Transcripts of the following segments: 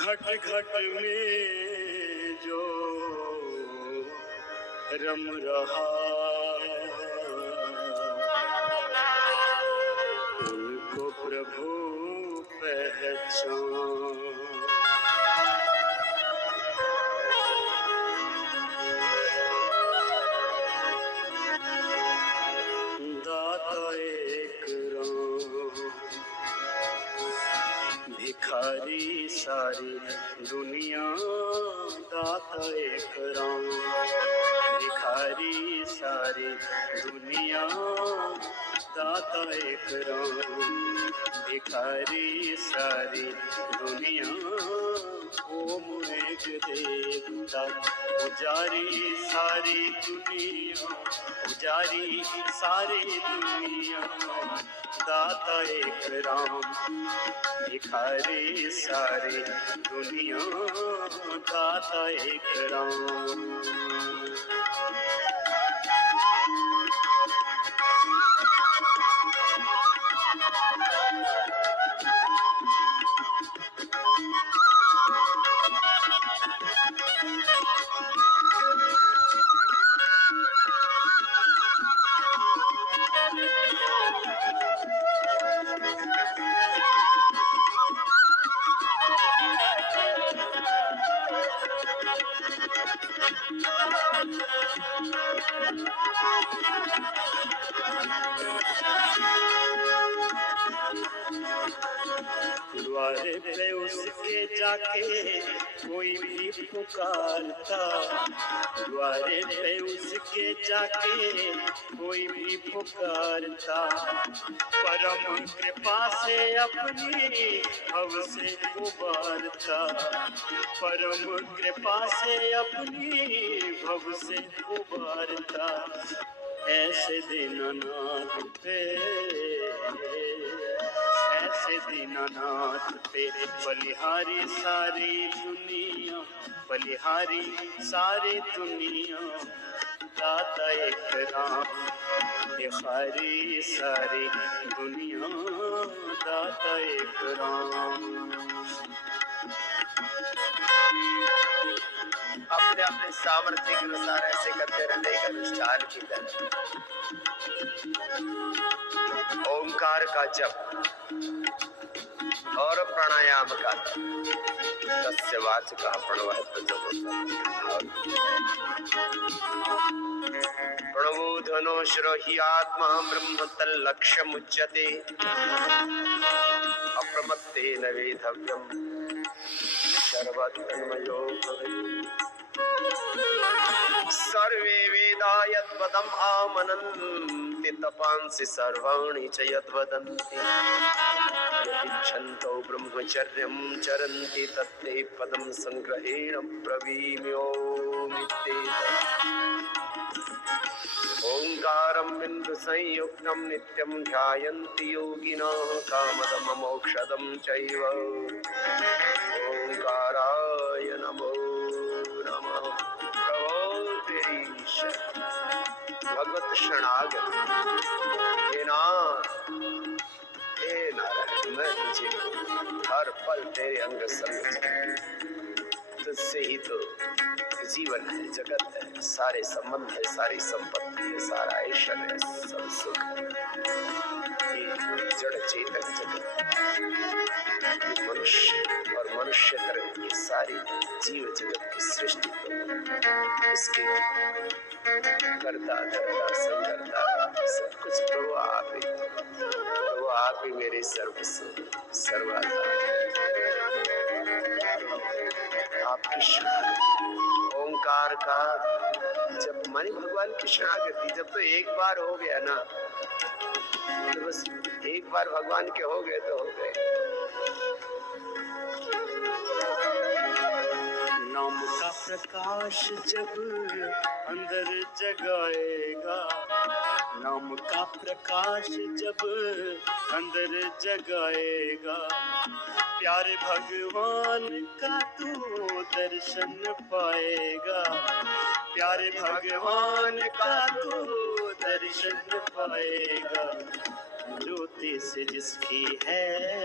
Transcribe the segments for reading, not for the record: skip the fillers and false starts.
घट घट में जो रम रहा उनको प्रभु पहचान। दाता एक राम भिखारी सारी दुनिया। दाता एक राम भिखारी सारी दुनिया। दाता एक राम भिखारी सारी दुनिया। ओम एक देवता पुजारी सारी दुनिया। पुजारी सारी दुनिया। दाता एक राम भिखारी सारी दुनिया। दाता एक राम। द्वारे पे उसके जाके कोई भी पुकारता। द्वारे पे उसके जाके कोई भी पुकारता। परम कृपा से अपनी भव से उबारता। परम कृपा से अपनी भव से उबारता। ऐसे दीननाथ पे ऐसे दीननाथ पे बलिहारी सारी दुनिया। बलिहारी सारी दुनिया। दाता एक राम भिखारी सारी दुनिया। दाता एक राम। अपने अपने सामर्थ्य के अनुसार ऐसे करते रहने का अनुष्ठान की तरह ओंकार का जप और प्राणायाम का तस्य वाचकः प्रणवः प्रणवो धनो श्रोहि आत्मा ब्रह्म तल्लक्ष्यमुच्यते अप्रमत्तेन वेधव्यम् सर्वतन्मयो भवेत्। सर्वे वेदा यद्वदम् आमनन्ति तपांसि सर्वाणि च यद्वदन्ति। यदिच्छन्तौ ब्रह्मचर्यं चरन्ति तत्ते पदं संग्रहेण ब्रवीम्योमित्येतत्। ओंकारं बिन्दु संयुक्तं नित्यं ध्यायन्ति योगिनः कामदममोक्षदं चैव। ओंकाराय नमो नमः। प्रभो तेरी भगवत शरणागत हे नाथ हे नारायण मैं तुझे हर पल तेरे अंग संग। तुझसे ही तो जीवन है, जगत है, सारे संबंध है, सारी संपत्ति है, सारा ऐश्वर्य है, सब सुख है। ये जड़ चेतन जगत, मनुष्य और मनुष्यतर, ये सारी जीव जगत की सृष्टि को इसके करता धरता संकरता सब कुछ प्रभु आप ही। प्रभु आप ही मेरे सर्वस्व सर्वाधार। आपकी शरण ओंकार का जब मानी भगवान की शरणागति जब तो एक बार हो गया ना, तो बस एक बार भगवान के हो गए तो हो गए। नाम का प्रकाश जब अंदर जगाएगा। नाम का प्रकाश जब अंदर जगाएगा। प्यारे भगवान का तू दर्शन पाएगा। प्यारे भगवान का तू दर्शन पाएगा। ज्योति से जिसकी है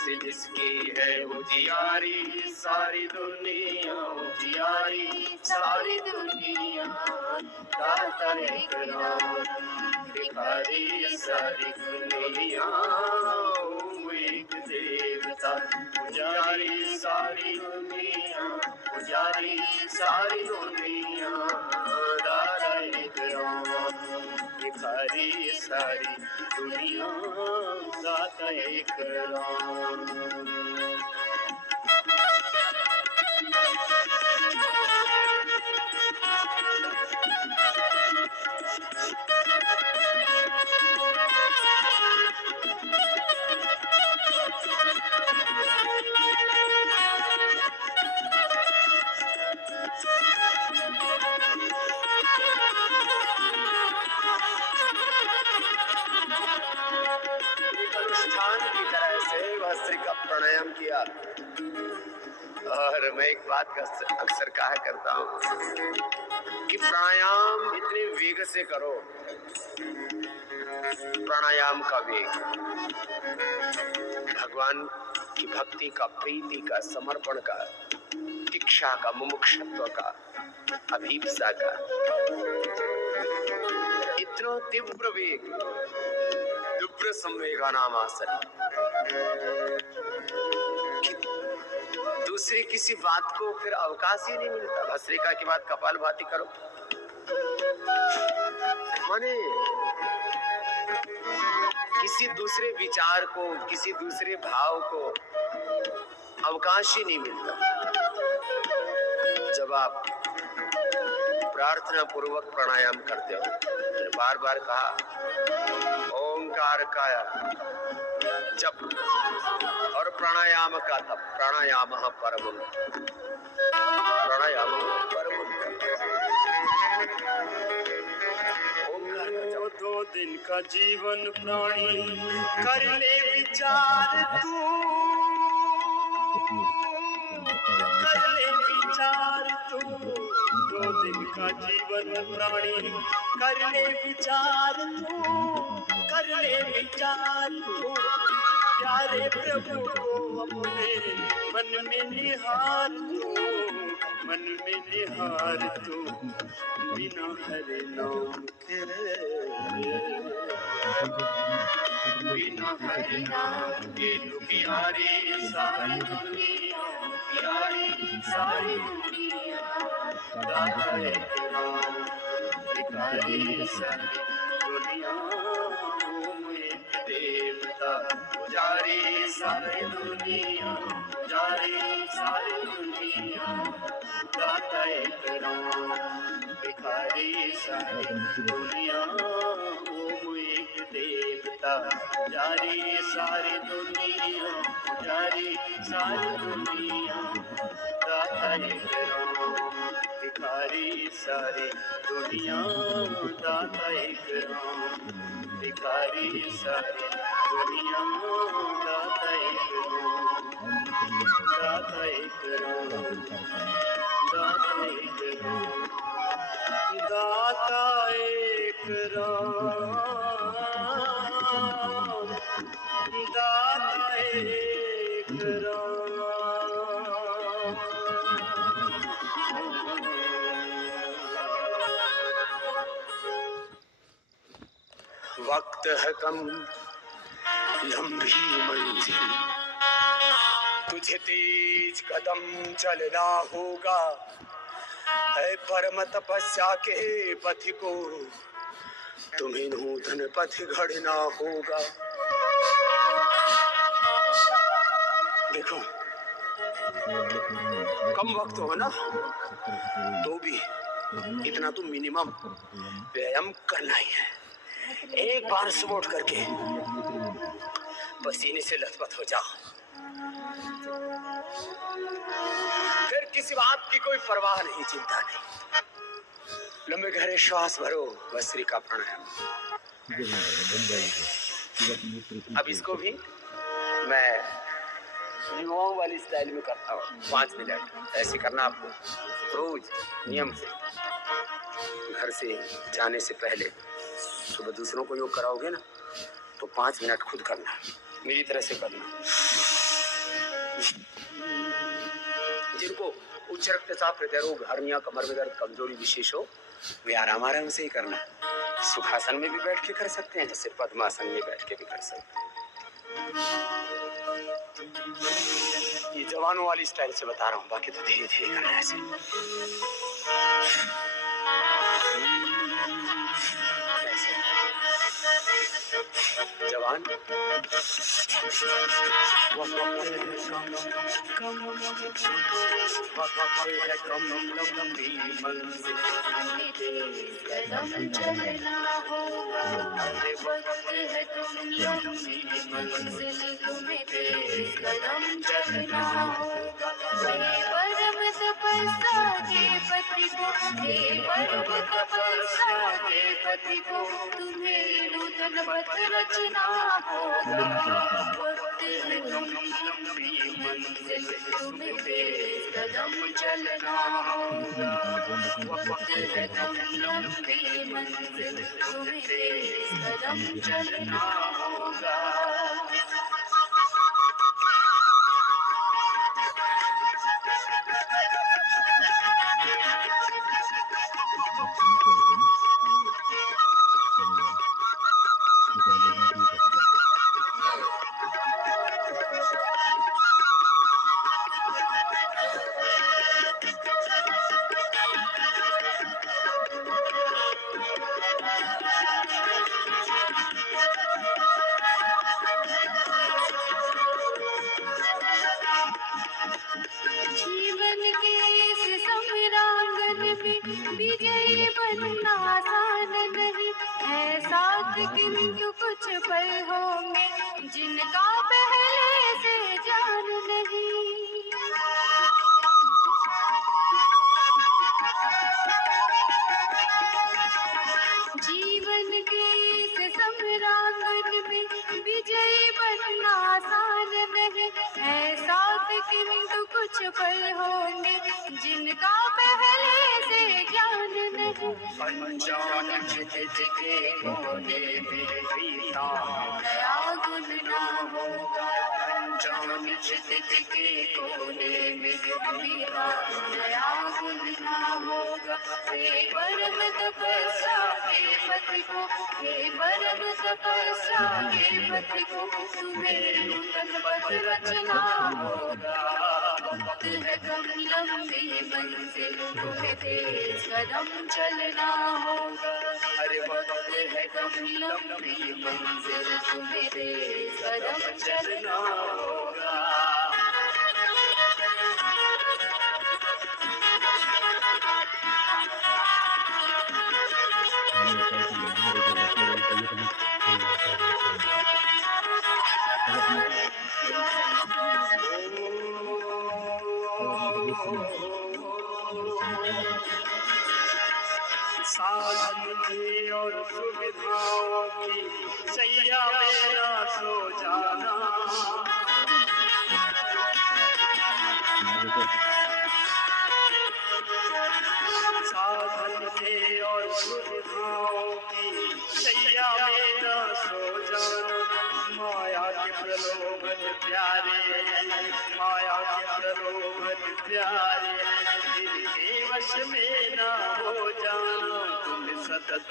से जिसकी है उजियारी सारी दुनिया, उजियारी सारी दुनिया। दाता एक राम भिखारी सारी दुनिया, एक देवता पुजारी सारी दुनिया, पुजारी सारी दुनिया। दाता एक राम भिखारी सारी दुनिया, दाता एक राम। अनुष्ठान की तरह से वस्त्र का प्राणायाम किया। और मैं एक बात का अक्सर कहा करता हूँ कि प्राणायाम इतने वेग से करो, प्राणायाम का वेग भगवान की भक्ति का, प्रीति का, समर्पण का, इच्छा का, मुमुक्षुत्व का, अभीप्सा का, इतना तीव्र वेग, तीव्र संवेगा नाम आसन, दूसरी किसी बात को फिर अवकाश ही नहीं मिलता। भस्त्रिका की बात कपालभाति करो, माने किसी दूसरे विचार को, किसी दूसरे भाव को अवकाश ही नहीं मिलता। जब आप प्रार्थना पूर्वक प्राणायाम करते हो, बार बार कहा ओंकार का जप और प्राणायाम का तप, प्राणायाम परमं, प्राणायाम परमं। दो दिन का जीवन प्राणी कर ले विचार तू, कर ले विचार तू। दो दिन का जीवन प्राणी कर ले विचार तू, कर ले विचार तू। प्यारे प्रभु को अपने मन में निहार तू, मन में निहार तू। बिना हरे नाम के, बिना हरे नाम के दुखियारी सारी दुनिया, दुखियारी सारी दुनिया। दाता एक राम भिखारी सारी दुनिया, ओम एक देवता पुजारी सारी दुनिया, पुजारी सारी दुनिया। दाता एक राम भिखारी सारी दुनिया, ओम एक देवता पुजारी सारी दुनिया, पुजारी सारी दुनिया। दाता एक राम भिखारी सारी दुनिया, दाता एक राम भिखारी सारी दुनिया। दाता एक राम, दाता एक राम, दाता एक राम, दाता एक राम, दाता एक राम। वक्त है कम, लंबी मंजिल, तुझे तेज कदम चलना होगा। है परम तपस्या के पथ को तुम्हें नूतन पथ गढ़ना होगा। देखो कम वक्त हो ना, तो भी इतना तो मिनिमम व्यायाम करना ही है। एक बार सुबह उठ करके पसीने से लथपथ हो जाओ, फिर किसी बात की कोई परवाह नहीं, चिंता नहीं। लंबे गहरे श्वास भरो, भस्त्रिका प्राणायाम। अब इसको भी मैं युवाओं वाली स्टाइल में करता हूँ। 5 मिनट ऐसे करना आपको रोज नियम से। घर से जाने से पहले सुबह दूसरों को योग कराओगे ना, तो 5 मिनट खुद करना, मेरी तरह से करना। जिनको उच्च रक्तचाप, हृदय रोग, हर्निया, कमर में दर्द, कमजोरी विशेष हो, वे आराम आराम से ही करना। सुखासन में भी बैठ के कर सकते हैं, जैसे पद्मासन में बैठ के भी कर सकते हैं। ये जवानों वाली स्टाइल से बता रहा हूँ, बाकी तो धीरे धीरे करना है ऐसे। जवान कदम चलना होगा, वक्त है तुम लंबी मंजिल तुम्हें तेज कदम चलना होगा। परम तपस्या के पति को, परम तपस्या के पति को तुम्हें नूतन पथ रचना होगा। वक्त है तुम लंबी मंजिल तुम्हें तेज कदम चलना होगा। वक्त है तुम लंबी मंजिल तुम्हें तेज कदम चलना होगा। जीवन के इस संग्रांगन में विजयी बनना आसान नहीं है। साथ किंतु कुछ पल होंगे जिनका पहले से जान नहीं। जीवन के इस संग्रांगन में विजयी बनना आसान नहीं है। साथ किंतु कुछ पल होंगे जिनका पहले से ज्ञान नहीं। अनजान के कोने में बीता नया गुण ना होगा। अनजान के कोने में बीता नया गुण ना होगा। हे परम तपस्या के पति को, हे परम तपस्या के पति को तुम्हें नूतन पथ रचना होगा। वक्त है तुम लंबी मंजिल तुम्हें तेज कदम चलना होगा। अरे वक्त है तुम लंबी मंजिल तुम्हें तेज कदम चलना होगा। साधन की और सुविधाओं की सैया में ना सो जाना। साधन के और सुविधाओं की सैया में न सो जाना। माया के प्रलोभन प्यारे, माया के प्रलोभन प्यारे, दिल के वश में न हो जाना। तुम सतत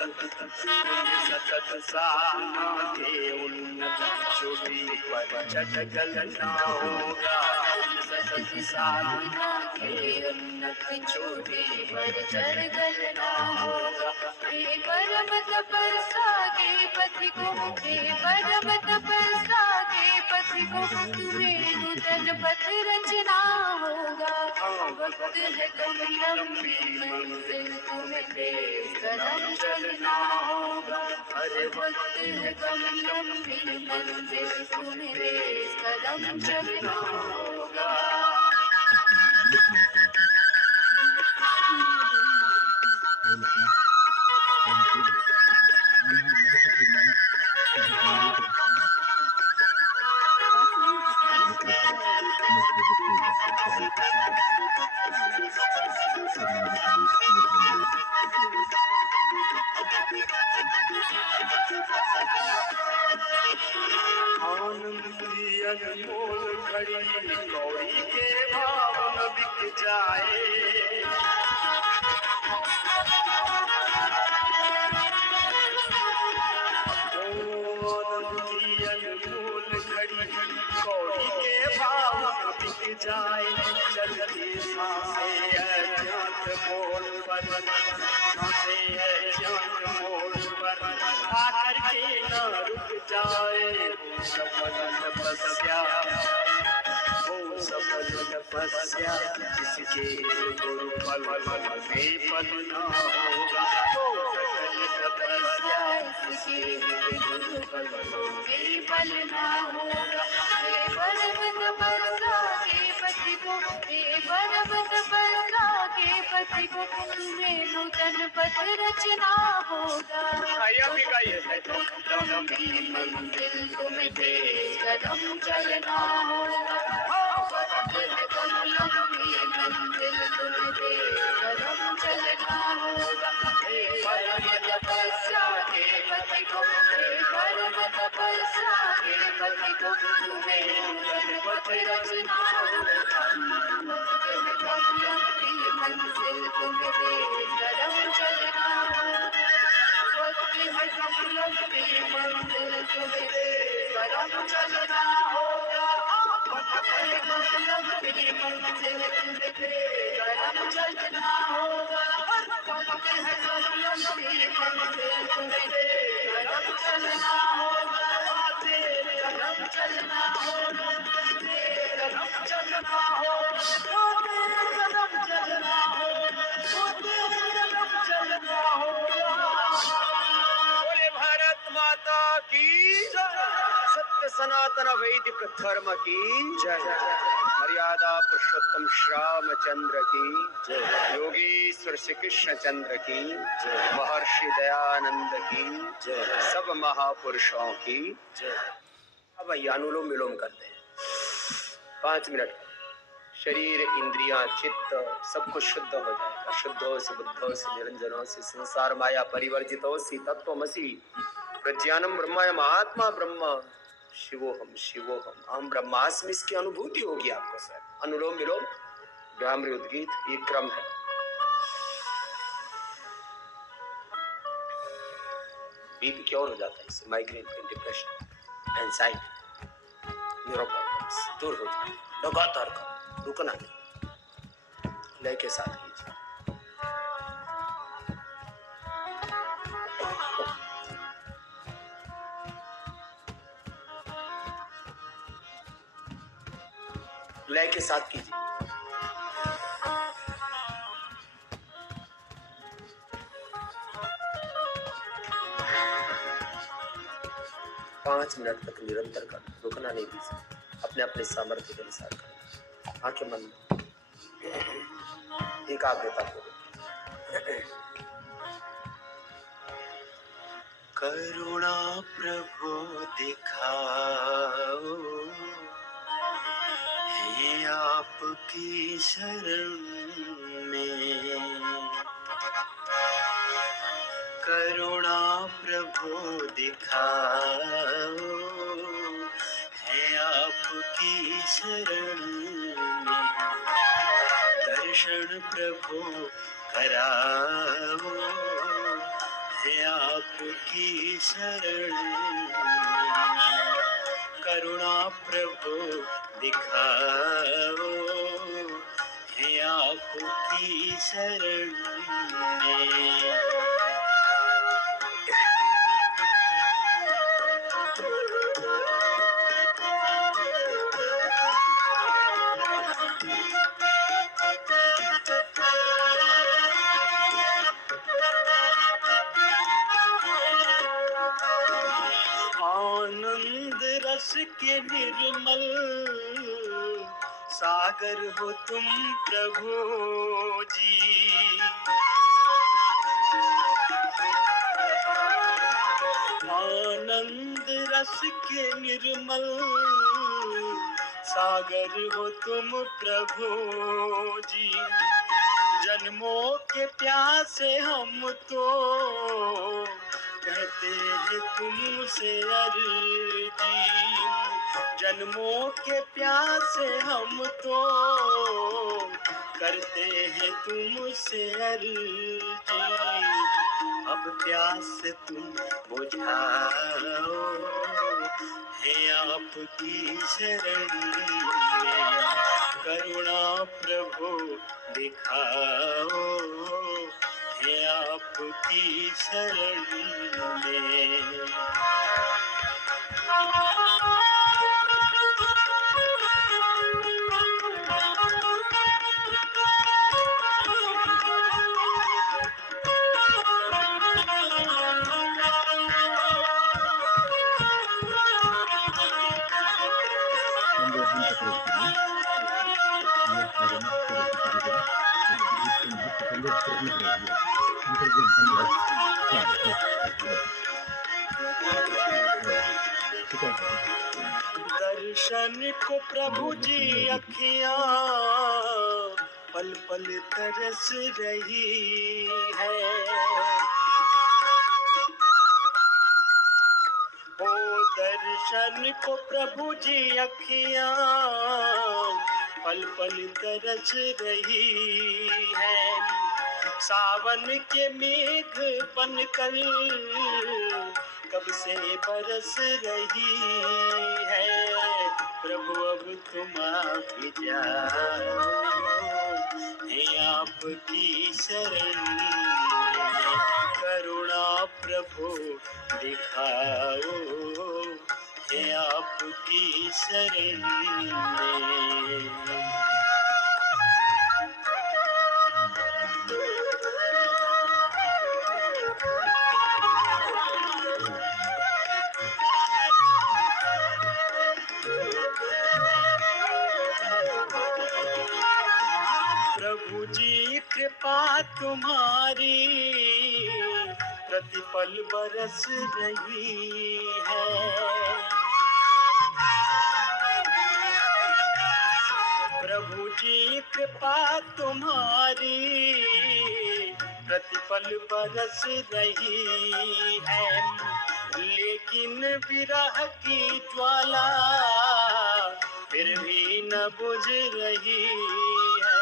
साधना के उन्नत चोटी पर चढ़ ना होगा। सतत साधना के उन्नत चोटी पर चढ़ ना होगा। हे परम तपस्या के पति को, हे परम तपस्या के पति को तुम्हें नूतन पथ रचना होगा। वक्त है तुम लंबी मंजिल तुम्हें तेज कदम चलना होगा। अरे वक्त है तुम लंबी मंजिल तुम्हें तेज कदम चलना होगा। आनंद की अनमोल घड़ी कौड़ी के भाव न बिक जाए। आनंद की अनमोल घड़ी कौड़ी के भाव न बिक जाए। चलती सांसें अज्ञात मोड़ पर, सांसें अज्ञात मोड़ पर आकर के न रुक जाए। सफल तपस्या, वो सफल तपस्या जिसके गुरु फल बेफल न होगा। वो सफल तपस्या जिसके गुरु फल बेफल न होगा। पर्वत बरसा के पति को, पर्वत बरसा के पति को तुम्हें नूतन पथ रचना होगा। लंबी मंजिल तुम्हें तेज कदम चलना होगा। लंबी मंजिल तुम्हें तेज कदम चलना होगा। पर्वत तपस्या के पति को, पर्वत तपस्या के पति को तुम्हें नूतन पथ रचना होगा। लंबी मंजिल तुम्हें तेज कदम चलना होगा। लंबी मंजिल तुम्हें तेज कदम चलना होगा। लंबी मंजिल तुम्हें तेज कदम चलना होगा। लंबी मंजिल तुम्हें तेज कदम चलना होगा। तेरे कदम चलना होगा। तेरे कदम चलना होगा। तेरे कदम चलना होगा। तेरे कदम चलना होगा। बोले भारत माता की जय। सत्य सनातन वैदिक धर्म की जय। मर्यादा पुरुषोत्तम श्री रामचंद्र की जय। योगेश्वर श्री कृष्ण चंद्र की जय। महर्षि दयानंद की जय। सब महापुरुषों की जय। अब अनुलोम विलोम करते हैं 5 मिनट। शरीर इंद्रियां चित्त सब कुछ शुद्ध हो जाएगा। शुद्धो से बुद्धो से निरंजनो से संसार माया परिवर्जितो से तत्वमसि प्रज्ञानम ब्रह्मयम आत्मा ब्रह्म शिवोहम शिवोहम अहम ब्रह्मास्मि। इसकी अनुभूति होगी आपको सर। अनुलोम विलोम व्यायाम उद्गीत ये क्रम है। बीपी क्योर हो जाता है इससे। माइग्रेन, डिप्रेशन, एंजाइटी, न्यूरोप्रॉब्लम्स दूर हो जाए। लगातार करो, रुकना नहीं, लय के साथ कीजिए। लय के साथ कीजिए। पांच मिनट तक निरंतर कर, रुकना नहीं दीजिए। अपने अपने सामर्थ्य के अनुसार कर। आंखें बंद, एकाग्रता को। करुणा प्रभु दिखाओ, हे आपकी शरण में। करुणा प्रभु दिखाओ, है आपकी शरण में। दर्शन प्रभु कराओ, है आपकी शरण में। करुणा प्रभु दिखाओ, है आपकी शरण में। आनंद रस के निर्मल सागर हो तुम प्रभु जी। आनंद रस के निर्मल सागर हो तुम प्रभु जी। जन्मों के प्यासे हम तो कहते हैं तुमसे अर्जी। जन्मों के प्यासे हम तो करते हैं तुमसे अर्जी, अब प्यास तुम बुझाओ, है आपकी शरण में करुणा प्रभु दिखाओ, है आपकी शरण में। दर्शन को प्रभु जी अखियां पल पल तरस रही है, ओ दर्शन को प्रभु जी अखियां पल पल तरस रही है, सावन के मेघ बनकर कब से बरस रही है, प्रभु अब तुम आ भी जाओ, है आपकी शरण में करुणा प्रभु दिखाओ, है आपकी शरण में। प्रभु जी कृपा तुम्हारी प्रतिपल बरस रही है, प्रभु जी कृपा तुम्हारी प्रतिपल बरस रही है, लेकिन विरह की ज्वाला फिर भी न बुझ रही है,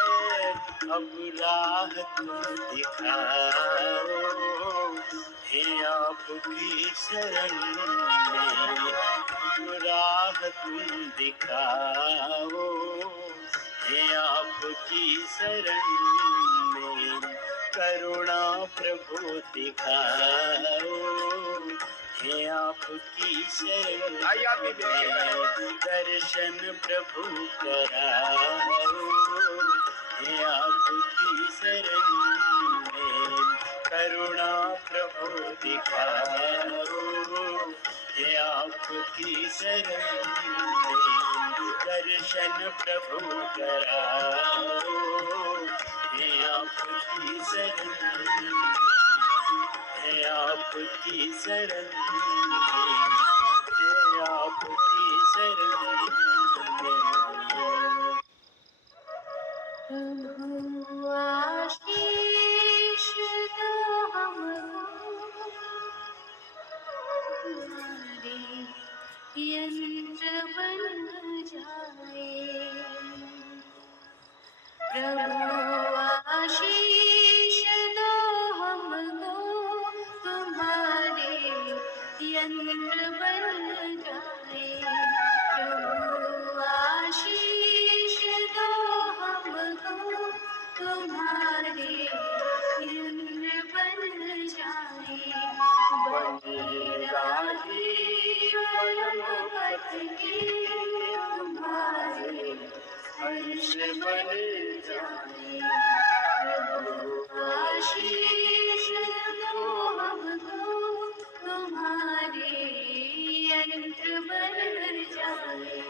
अब राह तुम दिखाओ, है आपकी शरण में, अब राह तुम दिखाओ, है आपकी शरण में करुणा प्रभु दिखाओ, है आपकी शरण में दर्शन प्रभु कराओ, है आपकी शरण में करुणा प्रभु दिखाओ, है आपकी शरण में दर्शन प्रभु कराओ, है आपकी शरण में, है आपकी शरण में, है आपकी शरण में। प्रभु आशीष दो हमको, तुम्हारे यंत्र बन जाए, प्रभु आशीष दो हमको, तुम्हारे यंत्र बन जाए, प्रभु आशीष दो हमको, तुम्हारे यंत्र बन जाए, बने राही परम पथ के तुम्हारे हर्ष बन जाए, प्रभु आशीष दो हमको, तुम्हारे यंत्र बन जाए।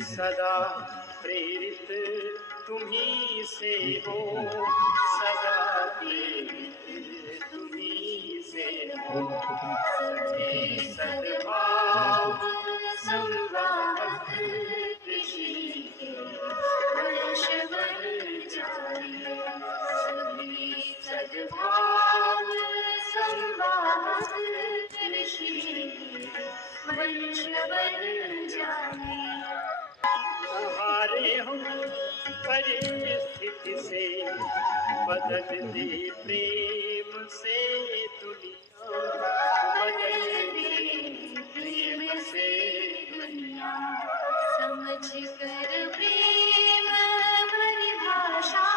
सदा प्रेरित तुम्ही से हो, सदा प्रेरित तुम्ही से हो। सद्भाव संवाहक ऋषि के वर्ष बन जाए, सभी सद्भाव संवाहक ऋषि के वर्ष बन जाए। हारे हम परिस्थिति से, बदल दे प्रेम से दुनिया, बदल दे प्रेम से दुनिया। समझ कर प्रेम परिभाषा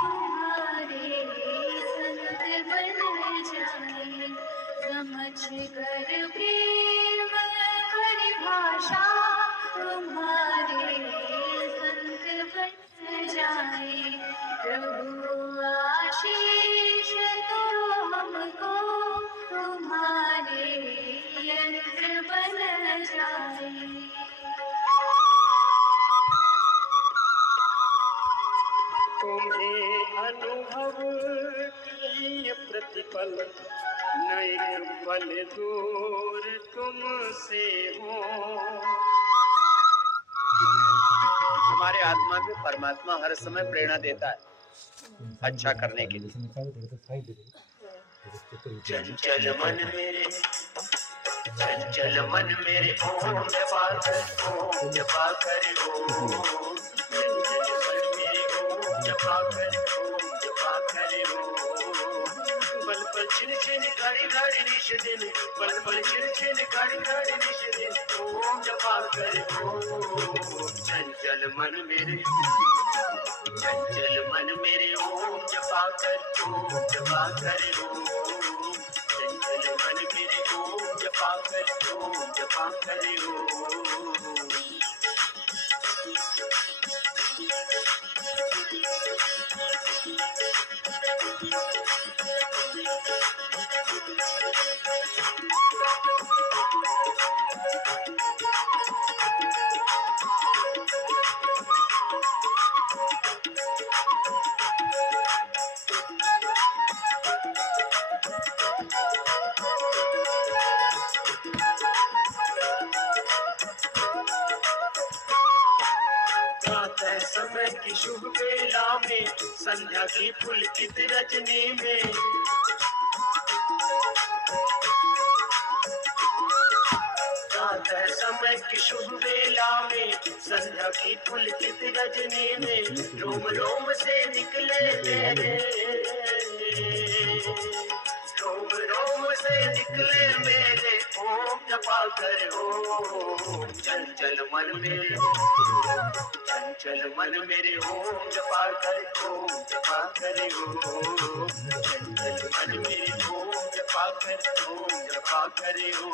तुम्हारे संत बन जाए, समझ कर प्रेम परिभाषा तुम्हारे संत बन जाए। प्रभु आशीष दो हमको, तुम्हारे यंत्र बन जाए। तुम्हें अनुभव की प्रतिपल, नए पल दूर तुमसे हो। हमारे आत्मा में परमात्मा हर समय प्रेरणा देता है अच्छा करने के लिए। चंचल मन मेरे, चंचल मन मेरे ओम जपा कर, ओम जपा कर ओ। चंचल मन मेरे ओम जपा कर, ओम जपा कर ओ। पल पल छिन छिन घड़ी घड़ी निश दिन, पल पल छिन छिन घड़ी घड़ी निश दिन, ओम जपा कर ओ। चंचल मन मेरे, चंचल मन मेरे ओम जपा कर, ओम जपा कर ओ। चंचल मन मेरे ओम जपा कर, ओम जपा कर ओ। प्रातः समय की शुभ बेला में, संध्या की पुलकित रजनी में, प्रातः समय की शुभ बेला में, संध्या की पुलकित रजनी में, रोम रोम से निकले मेरे, रोम रोम से निकले मेरे ओम जपा कर ओ। चंचल मन मेरे, चंचल मन मेरे ओम जपा कर, ओम जपा कर ओ। चंचल मन मेरे ओम जपा कर, ओम जपा कर ओ।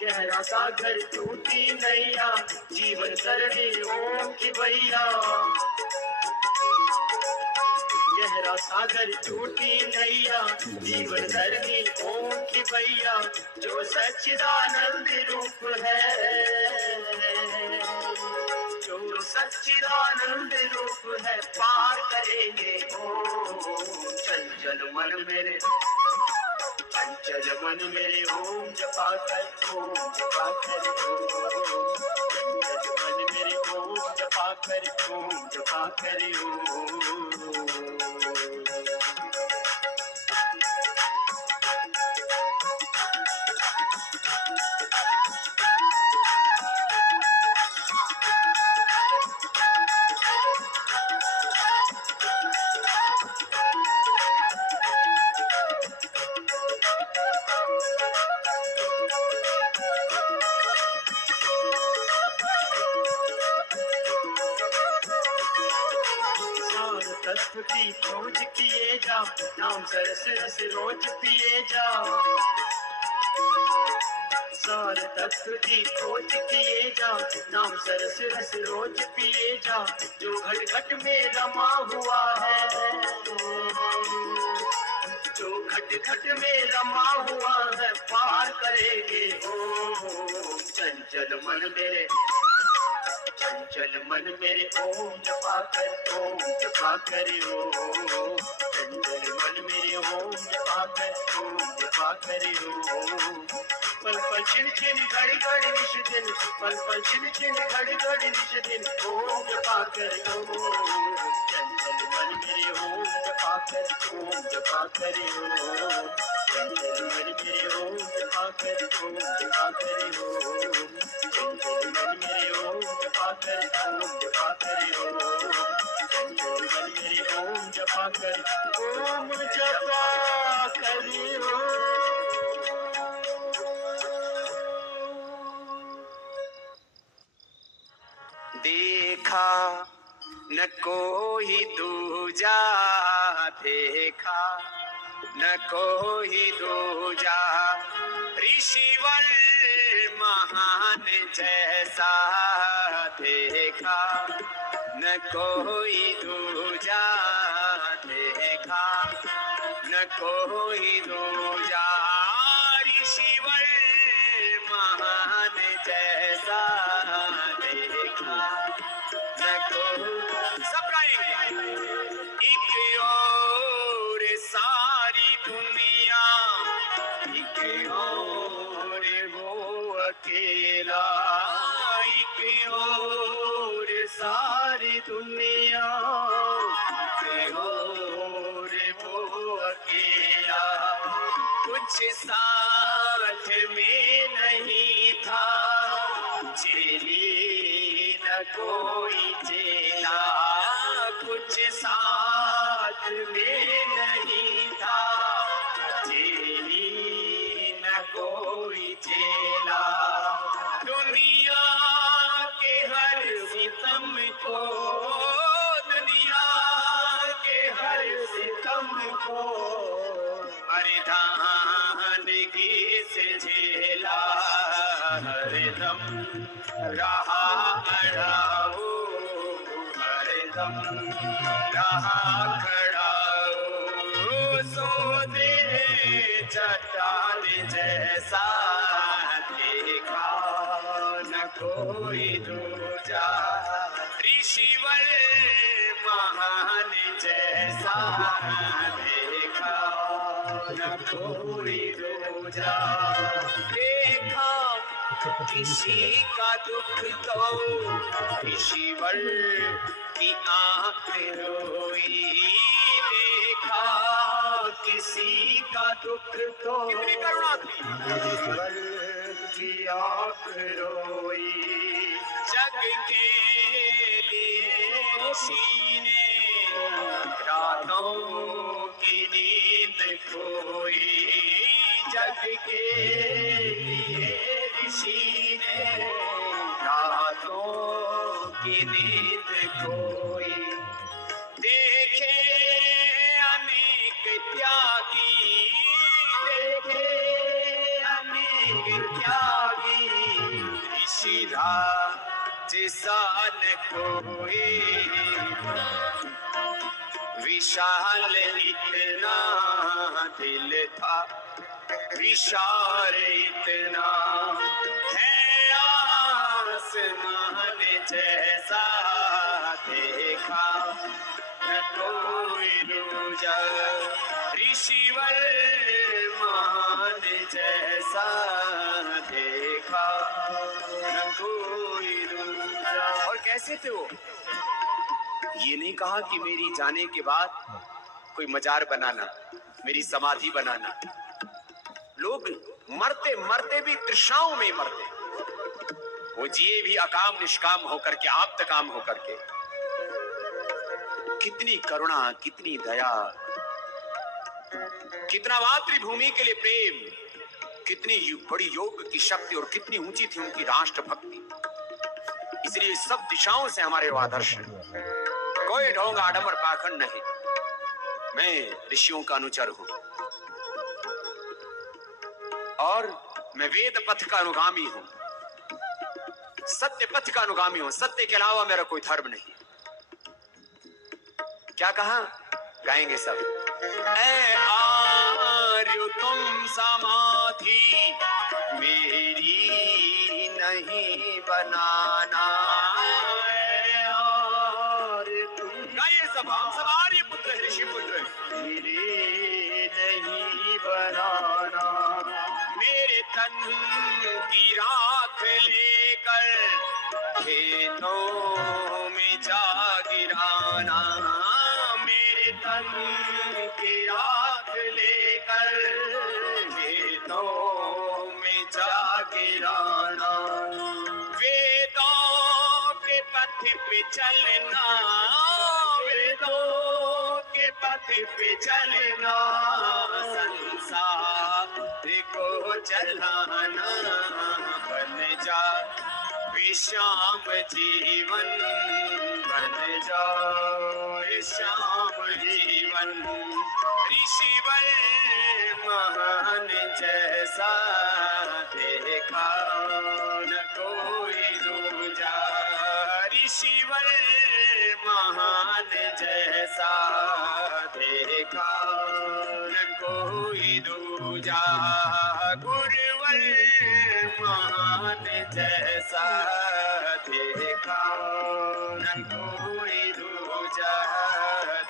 गहरा सागर टूटी नैया, जीवन सरणी ओम की भैया। गहरा सागर टूटी नैया, जीवन धरनी ओम की भैया। जो सच्चिदानंद रूप है, जो सच्चिदानंद रूप है, पार करेंगे ओम। चंचल मन मेरे, चंचल मन मेरे ओम जपा कर, ओम जपा कर ओ। चंचल मन मेरे ओम जपा कर, ओम जपा कर ओ। तत्व की खोज किए जाओ, नाम सरस रस रोज पिए जाओ। सार तत्व की खोज किए जाओ, नाम सरस रस रोज पिए जाओ। जो घट घट में रमा हुआ है, जो घट घट में रमा हुआ है, पार करेंगे ओ। चंचल मन मेरे, चंचल मन मेरे ओम जपा कर, ओम जपा कर ओ। चंचल मन मेरे ओम जपा कर, ओम जपा कर ओ। पल पल छिन छिन घड़ी घड़ी निश दिन, पल पल छिन छिन घड़ी घड़ी निश दिन, ओम जपा कर ओ। चंचल मन मेरे ओम जपा कर, ओम जपा कर ओ। चंचल मन मेरे ओम जपा कर, ओम जपा कर ओ। चंचल मन मेरे ओम जपा कर, ओम जपा कर ओ। चंचल मन मेरे ओम जपा कर, ओम जपा कर ओ। देखा न कोई दूजा, देखा न कोई दूजा, ऋषिवर महान जैसा। देखा न कोई दूजा, देखा न कोई दूजा, ऋषिवर महान जैसा। देखा न कोई, सब गाएंगे। एक और सारी दुनिया, एक और वो अकेला, एक और सारी दुनिया, एक और वो अकेला। कुछ साथ में नहीं था, चेली न कोई चेला। कुछ साथ में नहीं था, चेली न कोई चेला। दुनिया के हर सितम को, दुनिया के हर सितम को, मर्दानगी से झेला। हरदम रहा अड़ा ओ, हरदम रहा खड़ा ओ। सोते चट्टान जैसा, देखा न कोई दूजा, ऋषिवर महान जैसा। देखा न कोई दूजा, देखा किसी का दुख तो ऋषिवर की आँख रोई। देखा किसी का दुख तो ऋषिवर की आँख रोई। जग के लिए ऋषि ने रातों की नींद खोई। जग के लिए ऋषि ने रातों की नींद खोई। देखे अनेक त्यागी, देखे अनेक त्यागी, ऋषि जैसा न कोई। विशाल इतना दिल था, विशाल इतना है आसमान जैसा। देखा न कोई दूजा, ऋषिवर महान जैसा। देखा न कोई दूजा। और कैसे थे वो? ये नहीं कहा कि मेरी जाने के बाद कोई मजार बनाना, मेरी समाधि बनाना। लोग मरते मरते भी तृष्णाओं में मरते, वो जिए भी अकाम निष्काम होकर के, आप्त काम होकर के। कितनी करुणा, कितनी दया, कितना मातृभूमि के लिए प्रेम, कितनी बड़ी योग की शक्ति और कितनी ऊंची थी उनकी राष्ट्र भक्ति। इसलिए सब दिशाओं से हमारे वो आदर्श हैं। कोई ढोंग आडंबर पाखंड नहीं। मैं ऋषियों का अनुचर हूं और मैं वेद पथ का अनुगामी हूं, सत्य पथ का अनुगामी हूं। सत्य के अलावा मेरा कोई धर्म नहीं। क्या कहा? गाएंगे सब। ऐ आर्य तुम समाधि मेरी नहीं बनाना। ऐ आर्य तुम, गाइए सब, हम सब आर्य पुत्र हैं, ऋषि पुत्र हैं। मेरे नहीं बनाना, मेरे तन की राख लेकर खेतों में जा गिराना। मेरे तन की राख लेकर खेतों में जा गिराना। वेदों के पथ पे चलना, वेदों के पथ पे चलना, संसार को चलाना। बन जा विश्राम जीवन, बन जा विश्राम जीवन। ऋषिवर महान जैसा देखा न कोई दूजा। ऋषिवर महान जैसा देखा न कोई दूजा। गुरुवर महान जैसा देखा न कोई दूजा,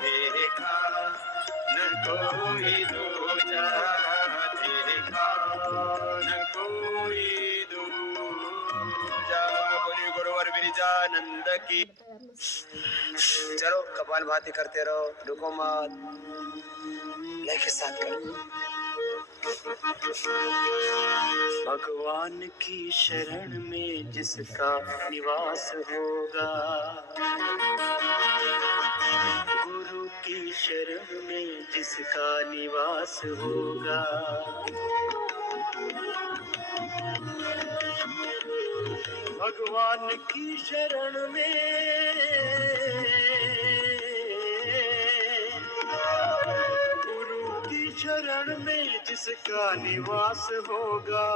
देखा न कोई दूजा, देखा न कोई दूजा। बोलिए गुरुवर विरजानंद की। चलो कपालभाति करते रहो, रुको मत, लेके साथ करो। भगवान की शरण में जिसका निवास होगा, गुरु की शरण में जिसका निवास होगा, भगवान की शरण में शरण में जिसका निवास होगा,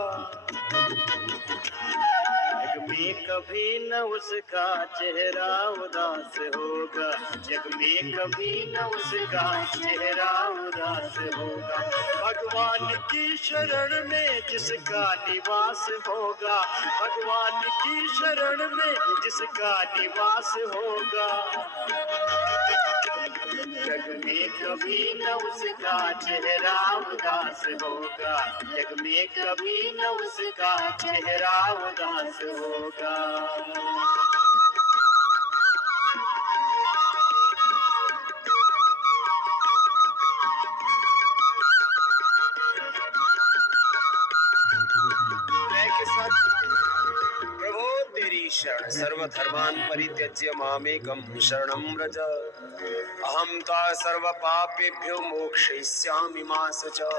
जग में कभी न उसका चेहरा उदास होगा, जग में कभी न उसका चेहरा उदास होगा। भगवान की शरण में जिसका निवास होगा, भगवान की शरण में जिसका निवास होगा, जग में कभी न उसका चेहरा उदास होगा, जग में कभी न उसका चेहरा उदास होगा। प्रभो तेरी शरण सर्वधर्मान् परित्यज्य मामेकं शरणं व्रज। अहं त्वा सर्वपापेभ्यो मोक्षयिष्यामि मा शुचः।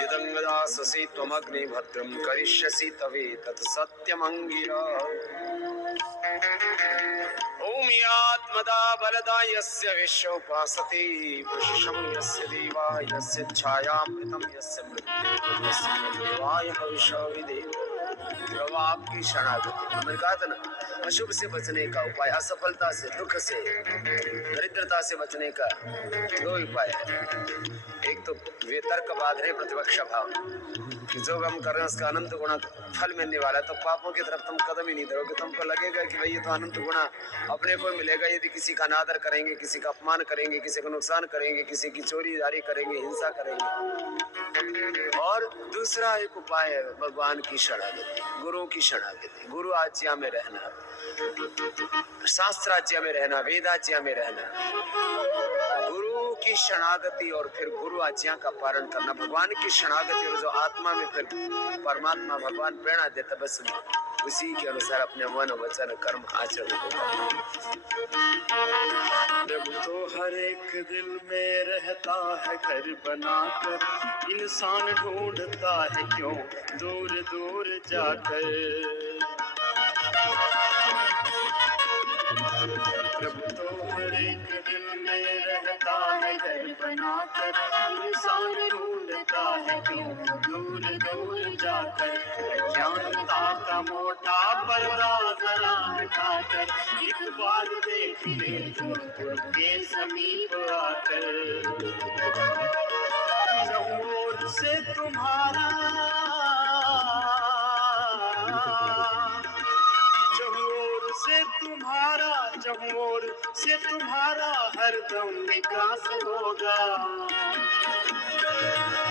यदं दास्यसि त्वमग्ने भद्रं करिष्यसि तवेतत् सत्यमङ्गिरः। ॐ यात्मदा बलदा यस्य विश्वोपासते, वृषं यस्य देवा यस्य छायामृतं यस्य मृत्युर्भुवः यस्य देवाय हविषाविदेव। प्रभु आपकी शरणागति। मैंने कहा था ना, अशुभ से बचने का उपाय, असफलता से, दुख से, दरिद्रता से बचने का दो उपाय है। एक तो वे तर्क बाध रहे प्रतिपक्ष भाव कि जो हम कर रहे हैं उसका अनंत गुणा फल मिलने वाला है, तो पापों की तरफ तुम कदम ही नहीं धरोगे। तुमको लगेगा कि भाई ये तो अनंत गुणा अपने को मिलेगा यदि किसी का अनादर करेंगे, किसी का अपमान करेंगे, किसी को नुकसान करेंगे, किसी की चोरीदारी करेंगे, हिंसा करेंगे। और दूसरा एक उपाय है भगवान की शरणागति, गुरु की शरणागति, गुरु आज्ञा में रहना, शास्त्र आज्ञा में रहना, वेद आज्ञा में रहना, गुरु की शरणागति और फिर गुरु आज्ञा का पालन करना, भगवान की शरणागति। और जो आत्मा में फिर परमात्मा भगवान प्रेरणा देता, बस उसी के अनुसार अपने मन वचन कर्म आचरण होगा। जब तो हर एक दिल में रहता है घर बनाकर, इंसान ढूंढता है क्यों दूर दूर जाकर। प्रभु तो हर एक दिल में रहता है घर बनाकर इंसान ढूंढता है क्यों दूर दूर जाकर। अज्ञानता का मोटा पर्दा जरा हटाकर एक बार देख ले तू के समीप आकर। जमोर से तुम्हारा जमोर से तुम्हारा हरदम विकास होगा।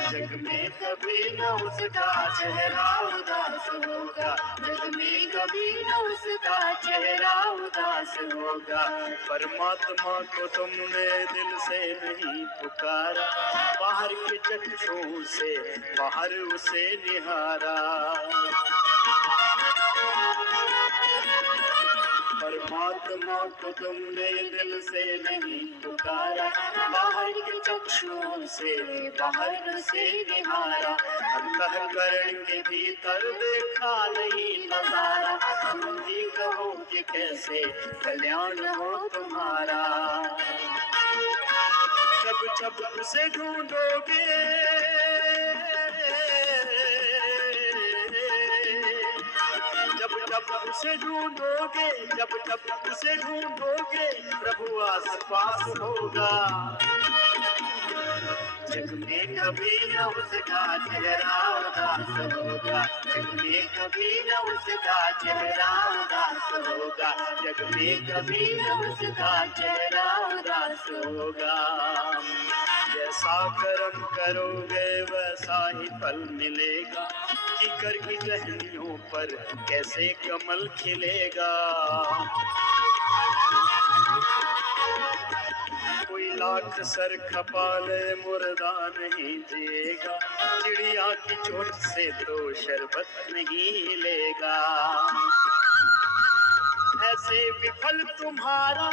जग में कभी न उसका चेहरा उदास होगा। जग में कभी न उसका चेहरा उदास होगा। परमात्मा को तुमने दिल से नहीं पुकारा, बाहर के चक्षुओं से बाहर उसे निहारा। परमात्मा को तुमने दिल से नहीं पुकारा, बाहर के चक्षुओं से बाहर उसे निहारा। अंतःकरण के भीतर देखा नहीं नजारा, तुम ही कहो कि कैसे कल्याण हो तुम्हारा। जब जब उसे ढूंढोगे जब जब उसे ढूंढोगे प्रभु आस पास होगा। जग में कभी न उसका चेहरा उदास होगा। जग में कभी न उसका चेहरा उदास होगा। जग में कभी न उसका चेहरा उदास होगा। जैसा कर्म करोगे वैसा ही फल मिलेगा, कि कर की टहनियों पर कैसे कमल खिलेगा। कोई लाख सर खपा ले मुर्दा नहीं जिएगा, चिड़िया की चोट से तो शरबत नहीं लेगा। ऐसे विफल तुम्हारा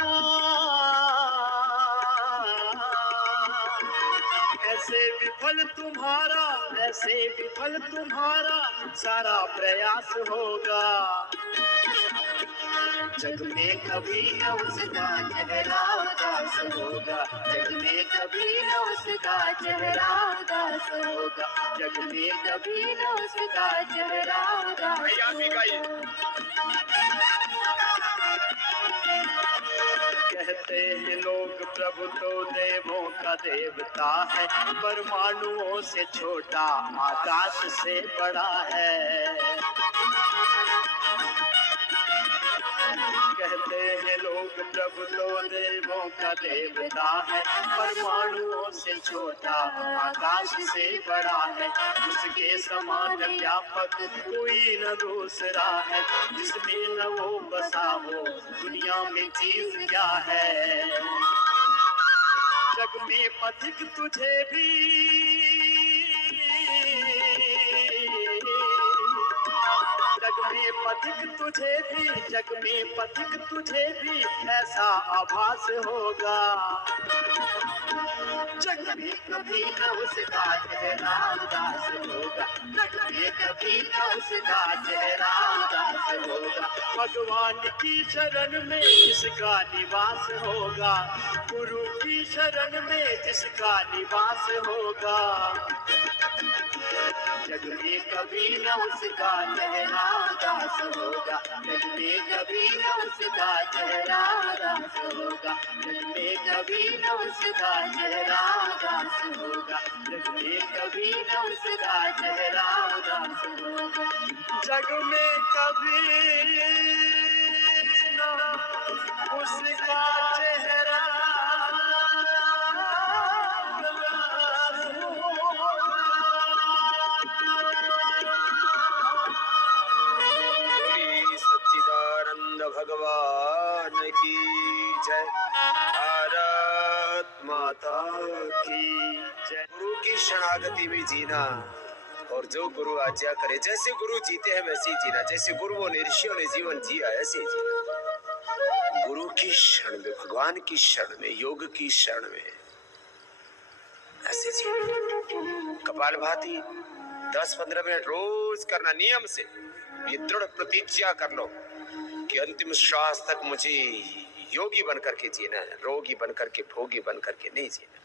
ऐसे विफल तुम्हारा सारा प्रयास होगा। जग में कभी न उसका चेहरा उदास होगा। जग में कभी न उसका चेहरा उदास होगा। जग में कभी न उसका चेहरा उदास होगा। कहते हैं लोग प्रभु तो देवों का देवता है, परमाणुओं से छोटा आकाश से बड़ा है। कहते हैं लोग प्रभु तो देवों का देवता है, परमाणुओं से छोटा आकाश से बड़ा है। उसके समान व्यापक कोई न दूसरा है, जिसमें न वो बसा हो दुनिया में चीज क्या है। जग में पथिक तुझे भी जग में पथिक तुझे भी ऐसा आभास होगा। जग में कभी न उसका चेहरा उदास होगा। जग में कभी न उसका चेहरा उदास होगा। भगवान की शरण में जिसका निवास होगा, गुरु की शरण में जिसका निवास होगा। जग में कभी न उसका चेहरा उदास होगा। जग में कभी न उसका चेहरा उदास होगा। जग में कभी न उसका चेहरा उदास होगा। जग में कभी न उसका चेहरा उदास होगा। जग में कभी न उसका चेहरा सच्चिदानंद भगवान की जय। भारत माता की जय। गुरु की शरणागति में जीना, और जो गुरु आज्ञा करे, जैसे गुरु जीते हैं वैसे ही जीना, जैसे गुरुओं ने ऋषियों ने जीवन जिया ऐसे ही जीना। गुरु की शरण में, भगवान की शरण में, योग की शरण में ऐसे जीना। कपालभाति 10-15 मिनट रोज करना नियम से। ये दृढ़ प्रतिज्ञा कर लो कि अंतिम श्वास तक मुझे योगी बनकर के जीना है, रोगी बनकर के भोगी बनकर के नहीं जीना।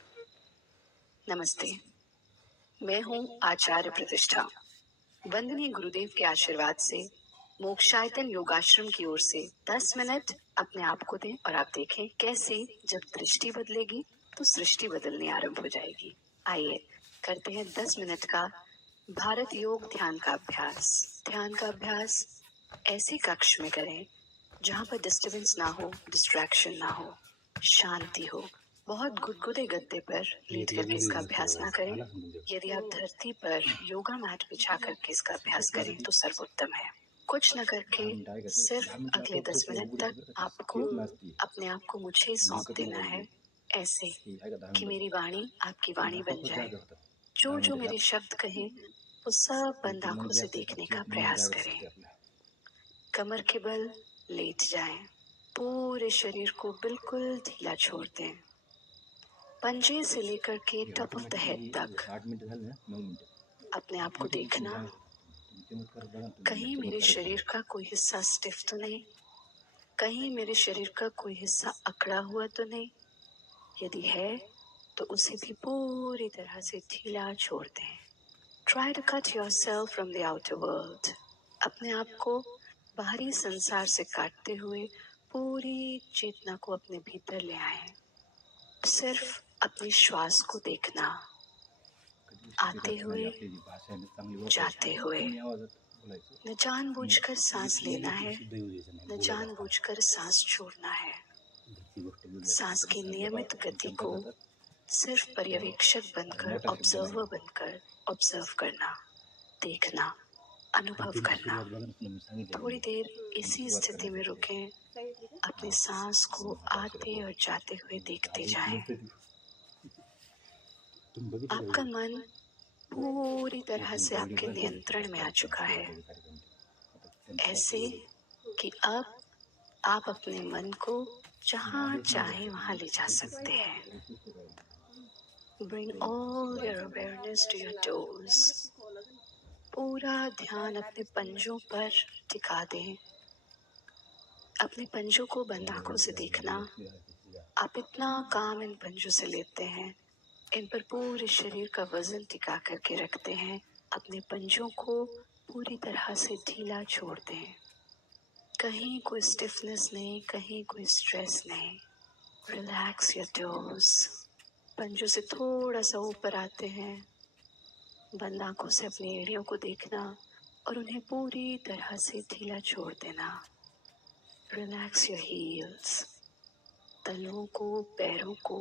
नमस्ते, मैं हूँ आचार्य प्रतिष्ठा। वंदनीय गुरुदेव के आशीर्वाद से मोक्षायतन योगाश्रम की ओर से 10 मिनट अपने आप को दें और आप देखें कैसे जब दृष्टि बदलेगी तो सृष्टि बदलनी आरंभ हो जाएगी। आइए करते हैं 10 मिनट का भारत योग ध्यान का अभ्यास। ध्यान का अभ्यास ऐसे कक्ष में करें जहाँ पर डिस्टरबेंस ना हो, डिस्ट्रैक्शन ना हो, शांति हो। बहुत गुदगुदे गद्दे पर लेट करके इसका अभ्यास ना करें। यदि आप धरती पर योगा मैट बिछा करके इसका अभ्यास करें तो सर्वोत्तम है। कुछ न करके सिर्फ अगले 10 मिनट तक आपको अपने आप को मुझे सौंप देना है, ऐसे कि मेरी वाणी आपकी वाणी बन जाए। जो जो मेरे शब्द कहें वो सब बंद आंखों से देखने का प्रयास करें। कमर के बल लेट जाएं, पूरे शरीर को बिल्कुल ढीला छोड़ दें। पंजे से लेकर के टॉप ऑफ द हेड तक अपने आप को देखना, कहीं मेरे शरीर का कोई हिस्सा स्टिफ तो नहीं, कहीं मेरे शरीर का कोई हिस्सा अकड़ा हुआ तो नहीं। यदि है तो उसे भी पूरी तरह से ढीला छोड़ दें। Try to cut yourself from the outer world. अपने आप को बाहरी संसार से काटते हुए पूरी चेतना को अपने भीतर ले आए। सिर्फ अपनी श्वास को देखना, आते हुए जाते हुए। न जानबूझकर सांस लेना है, न जानबूझकर सांस छोड़ना है। सांस की नियमित गति को सिर्फ पर्यवेक्षक बनकर, ऑब्जर्वर बनकर ऑब्जर्व करना, देखना, अनुभव करना। थोड़ी देर इसी स्थिति में रुकें, अपनी सांस को आते और जाते हुए देखते जाएं। आपका मन पूरी तरह से आपके नियंत्रण में आ चुका है, ऐसे कि अब आप अपने मन को जहां चाहे वहां ले जा सकते हैं। Bring all your awareness to your toes. पूरा ध्यान अपने पंजों पर टिका दें। अपने पंजों को बंद आंखों से देखना। आप इतना काम इन पंजों से लेते हैं, इन पर पूरे शरीर का वजन टिका करके रखते हैं। अपने पंजों को पूरी तरह से ढीला छोड़ दें। कहीं कोई स्टिफनेस नहीं, कहीं कोई स्ट्रेस नहीं। Relax your toes. पंजों से थोड़ा सा ऊपर आते हैं। बंद आंखों से अपनी एड़ियों को देखना और उन्हें पूरी तरह से ढीला छोड़ देना। Relax your heels. तलवों को, पैरों को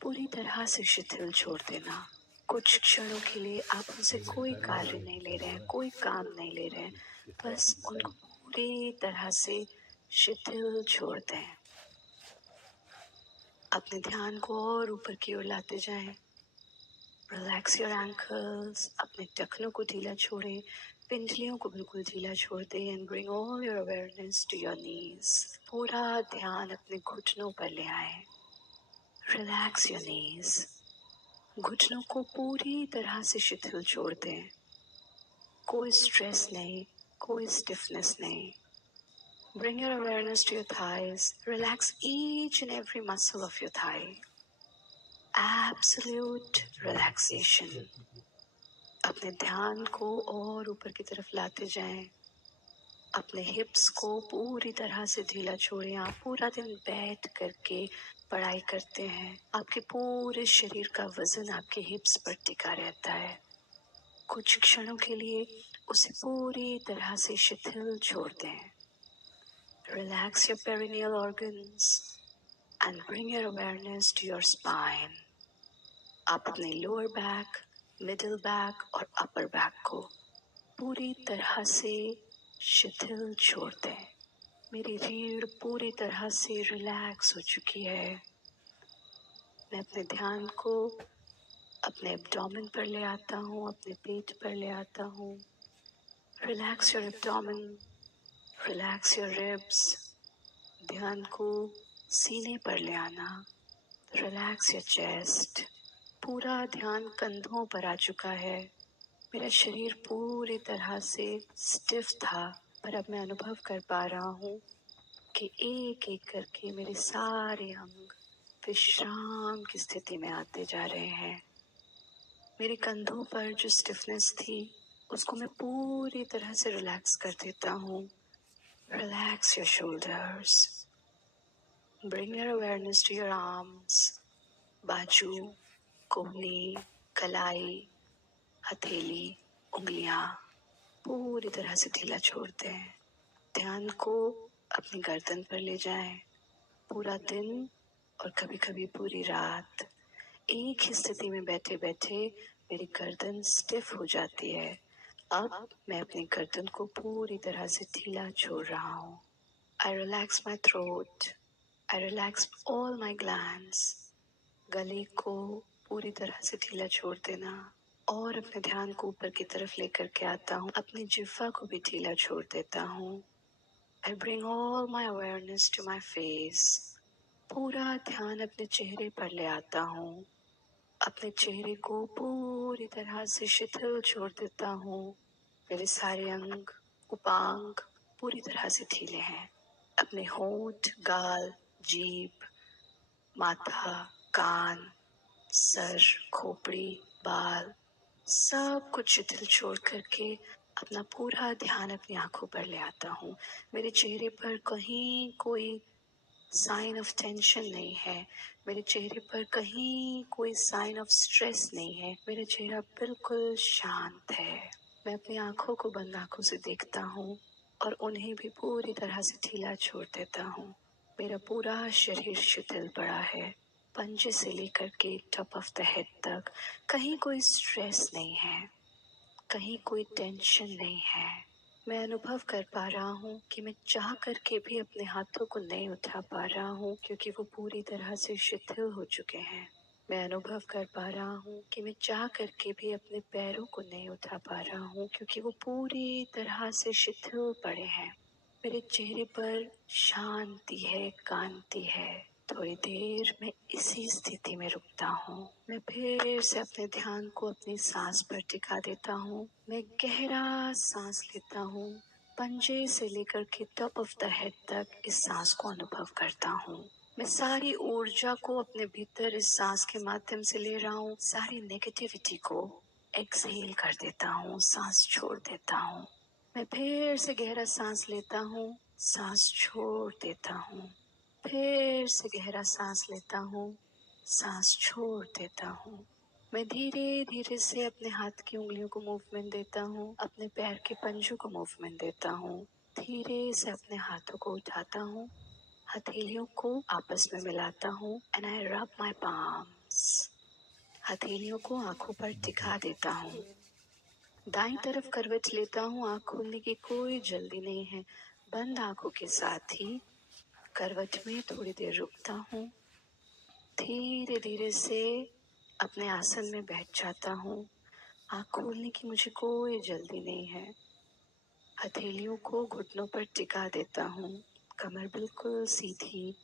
पूरी तरह से शिथिल छोड़ देना। कुछ क्षणों के लिए आप उनसे कोई कार्य नहीं ले रहे हैं, कोई काम नहीं ले रहे हैं, बस उनको पूरी तरह से शिथिल छोड़ दें। अपने ध्यान को और ऊपर की ओर लाते जाएं। Relax your ankles. अपने टखनों को ढीला छोड़ें, पिंडलियों को बिल्कुल ढीला छोड़ दें। And bring all your awareness to your knees. पूरा ध्यान अपने घुटनों पर ले आए। Relax your knees. घुटनों को पूरी तरह से शिथिल छोड़ दें। कोई स्ट्रेस नहीं, कोई स्टिफनेस नहीं। Bring your awareness to your thighs. Relax each and every muscle of your thigh. Absolute relaxation. अपने ध्यान को और ऊपर की तरफ लाते जाएं। अपने हिप्स को पूरी तरह से ढीला छोड़ें। आप पूरा दिन बैठ करके पढ़ाई करते हैं, आपके पूरे शरीर का वजन आपके हिप्स पर टिका रहता है। कुछ क्षणों के लिए उसे पूरी तरह से शिथिल छोड़ दें। Relax your perineal organs and bring your awareness to your spine. आप अपने लोअर बैक, मिडिल बैक और अपर बैक को पूरी तरह से शिथिल छोड़ दें। मेरी रीढ़ पूरी तरह से रिलैक्स हो चुकी है। मैं अपने ध्यान को अपने एब्डोमेन पर ले आता हूँ, अपने पेट पर ले आता हूँ। Relax your abdomen, relax your ribs. ध्यान को सीने पर ले आना। Relax your chest. पूरा ध्यान कंधों पर आ चुका है। मेरा शरीर पूरी तरह से स्टिफ था, पर अब मैं अनुभव कर पा रहा हूँ कि एक एक करके मेरे सारे अंग विश्राम की स्थिति में आते जा रहे हैं। मेरे कंधों पर जो स्टिफनेस थी उसको मैं पूरी तरह से रिलैक्स कर देता हूँ। Relax your shoulders, bring your awareness to your arms, बाजू, कोहनी, कलाई, हथेली, उंगलियां पूरी तरह से ढीला छोड़ दें। ध्यान को अपनी गर्दन पर ले जाएं। पूरा दिन और कभी कभी पूरी रात एक ही स्थिति में बैठे बैठे मेरी गर्दन स्टिफ हो जाती है। अब मैं अपनी गर्दन को पूरी तरह से ढीला छोड़ रहा हूँ। आई relax my throat, I relax all my glands. गले को पूरी तरह से ढीला छोड़ देना और अपने ध्यान को ऊपर की तरफ लेकर के आता हूँ। अपनी जिह्वा को भी ढीला छोड़ देता हूँ। I bring all my awareness to my face. पूरा ध्यान अपने चेहरे पर ले आता हूँ। अपने चेहरे को पूरी तरह से शिथिल छोड़ देता हूँ। मेरे सारे अंग, उपांग पूरी तरह से ढीले हैं। अपने होंठ, गाल, जीभ, माथा, कान, सर, खोपड़ी, बाल सब कुछ शिथिल छोड़ करके अपना पूरा ध्यान अपनी आंखों पर ले आता हूँ। मेरे चेहरे पर कहीं कोई साइन ऑफ टेंशन नहीं है। मेरे चेहरे पर कहीं कोई साइन ऑफ स्ट्रेस नहीं है। मेरा चेहरा बिल्कुल शांत है। मैं अपनी आंखों को बंद आंखों से देखता हूँ और उन्हें भी पूरी तरह से ढीला छोड़ देता हूँ। मेरा पूरा शरीर शिथिल पड़ा है। पंजे से लेकर के टॉप ऑफ द हेड तक कहीं कोई स्ट्रेस नहीं है, कहीं कोई टेंशन नहीं है। मैं अनुभव कर पा रहा हूँ कि मैं चाह करके भी अपने हाथों को नहीं उठा पा रहा हूँ क्योंकि वो पूरी तरह से शिथिल हो चुके हैं। मैं अनुभव कर पा रहा हूँ कि मैं चाह करके भी अपने पैरों को नहीं उठा पा रहा हूँ क्योंकि वो पूरी तरह से शिथिल पड़े हैं। मेरे चेहरे पर शांति है, कांति है। थोड़ी देर मैं इसी स्थिति में रुकता हूँ। मैं फिर से अपने ध्यान को अपनी सांस पर टिका देता हूँ। मैं गहरा सांस लेता हूँ। पंजे से लेकर के टॉप ऑफ द हेड तक इस सांस को अनुभव करता हूँ। मैं सारी ऊर्जा को अपने भीतर इस सांस के माध्यम से ले रहा हूँ। सारी नेगेटिविटी को एक्सहेल कर देता हूँ, सांस छोड़ देता हूँ। मैं फिर से गहरा सांस लेता हूँ, सांस छोड़ देता हूँ। फिर से गहरा सांस लेता हूँ, सांस छोड़ देता हूँ। मैं धीरे धीरे से अपने हाथ की उंगलियों को मूवमेंट देता हूँ, अपने पैर के पंजों को मूवमेंट देता हूँ। धीरे से अपने हाथों को उठाता हूँ, हथेलियों को आपस में मिलाता हूँ एंड आई रब माई पाम्स। हथेलियों को आंखों पर टिका देता हूँ। दाईं तरफ करवट लेता हूँ। आंख खोलने की कोई जल्दी नहीं है। बंद आंखों के साथ ही करवट में थोड़ी देर रुकता हूँ। धीरे धीरे से अपने आसन में बैठ जाता हूँ। आंख खोलने की मुझे कोई जल्दी नहीं है। हथेलियों को घुटनों पर टिका देता हूँ। कमर बिल्कुल सीधी,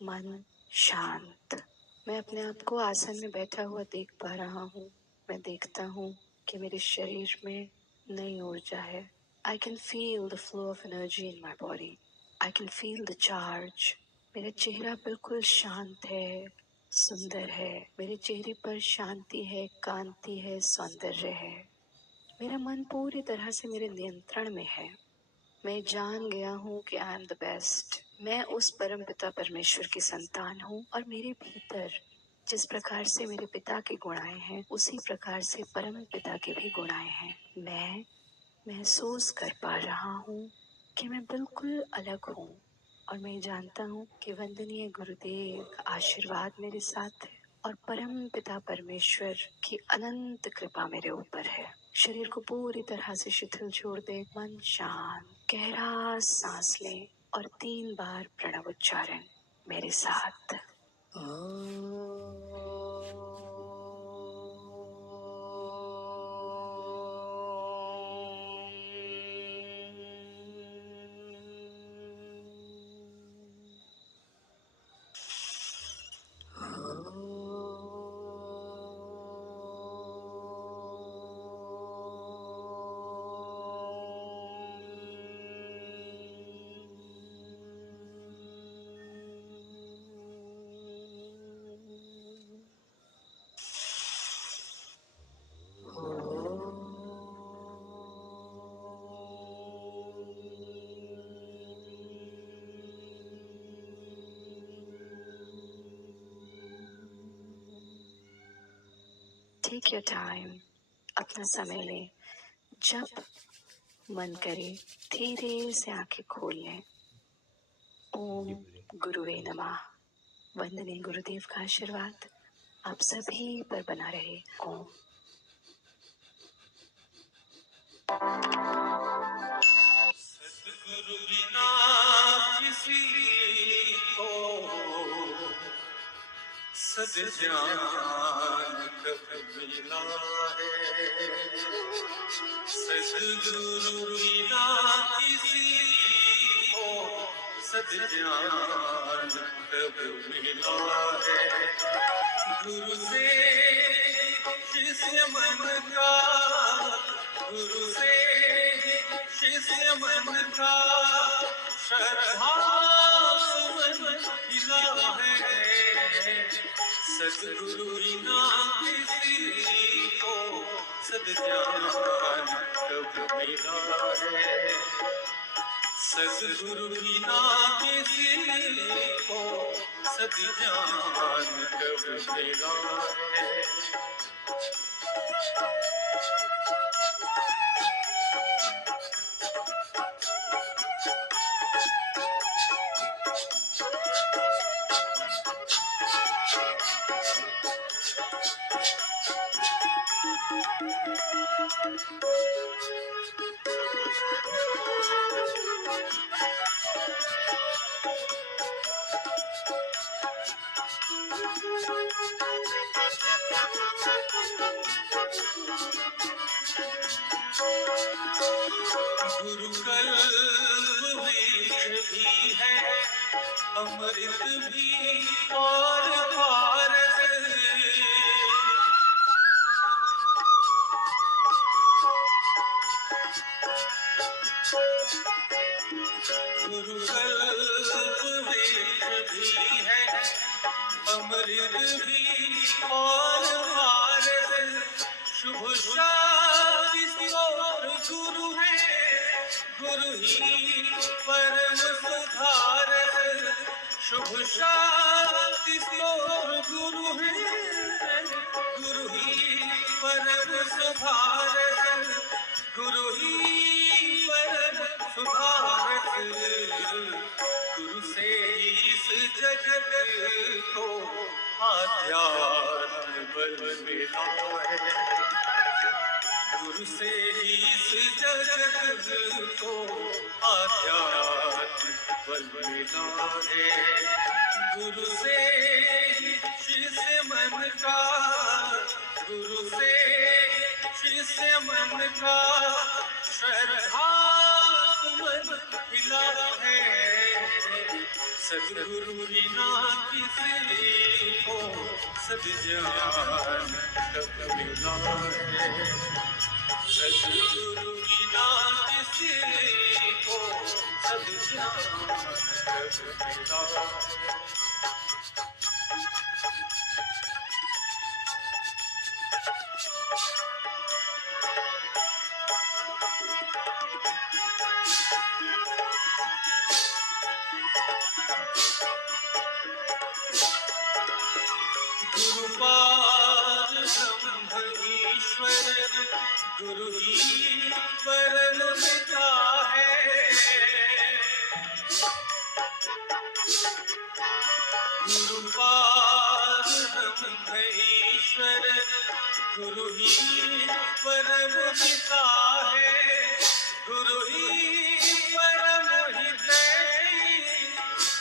मन शांत। मैं अपने आप को आसन में बैठा हुआ देख पा रहा हूँ। मैं देखता हूँ कि मेरे शरीर में नई ऊर्जा है। I can feel the flow of energy in my body. I can feel the charge. मेरा चेहरा बिल्कुल शांत है, सुंदर है। मेरे चेहरे पर शांति है, कांति है, सौंदर्य है। मेरा मन पूरी तरह से मेरे नियंत्रण में है। मैं जान गया हूँ कि आई एम द बेस्ट। मैं उस परम पिता परमेश्वर की संतान हूँ और मेरे भीतर जिस प्रकार से मेरे पिता के गुण आए हैं उसी प्रकार से परम पिता के भी गुण आए हैं। मैं महसूस कर पा रहा हूँ कि मैं बिल्कुल अलग हूँ और मैं जानता हूँ कि वंदनीय गुरुदेव का आशीर्वाद मेरे साथ है और परम पिता परमेश्वर की अनंत कृपा मेरे ऊपर है। शरीर को पूरी तरह से शिथिल छोड़ दे, मन शांत। गहरा सांस ले और 3 बार प्रणव उच्चारण मेरे साथ। टेक योर टाइम, अपना समय लें। जब मन करे धीरे से आंखें खोल लें। ओम गुरुवे नमः। वंदनीय गुरुदेव का आशीर्वाद आप सभी पर बना रहे। ओम। सद्गुरु बिना किसी को सद्ज्ञान कब मिला है। सद्गुरु बिना किसी को सद्ज्ञान कब मिला है। गुरु से शिष्य मन का, गुरु से शिष्य मन का श्रद्धा सुमन खिला है। सद्गुरु बिना किसी को सद्ज्ञान कब मिला है। सद्गुरु बिना किसी को सद्ज्ञान कब मिला है। गुरु कल्प वृक्ष भी है, अमृत भी और पारस। गुरु कल्प वृक्ष भी है, अमृत भी और पारस। शुभ शांति स्रोत गुरु है, गुरु ही परम सुधारक। शुभ शांति स्रोत गुरु है, गुरु ही परम सुधारक। गुरु ही परम सुधारक। गुरु से इस जगत को आध्यात्म बल मिला है। गुरु से इस जगत को आध्यात्म बल मिला है। गुरु से शिष्य मन का, गुरु से शिष्य मन का श्रद्धा सुमन खिला है। सद्गुरु बिना किसी को सद्ज्ञान कब मिला है। सद्गुरु बिना किसी को सद्ज्ञान कब मिला है। गुरुपाद ब्रह्म ईश्वर, गुरु ही परम पिता है। गुरुपाद ब्रह्म ईश्वर, गुरु ही परम पिता है। गुरु ही परम हितैषी,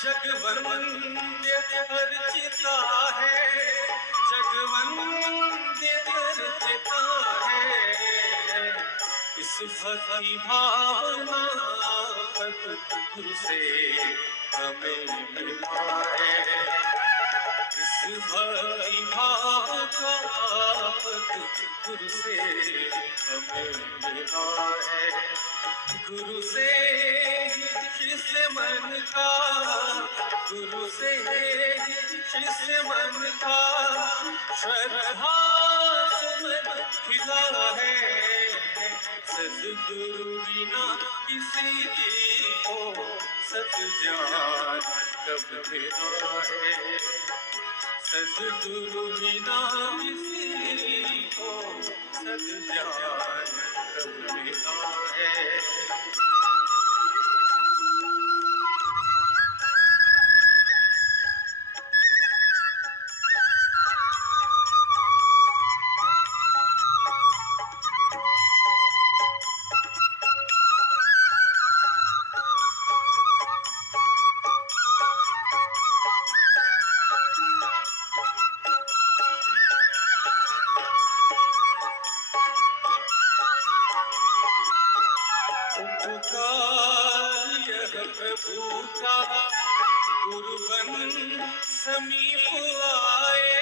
जगवंद्य अर्चिता है। जगवंद्य अर्चिता है। इस भक्ति भावना गुरु से हमें मिला है। इस भक्ति भाव का गुरु से हमें मिला है। गुरु से शिष्य मन का, गुरु से शिष्य मन का श्रद्धा सुमन खिला है। सद्गुरु बिना किसी को सद्ज्ञान कब मिला है। सद्गुरु बिना किसी को सद ज्ञान तब मिला है। उपकार यह प्रभु का गुरुवन समीप आए।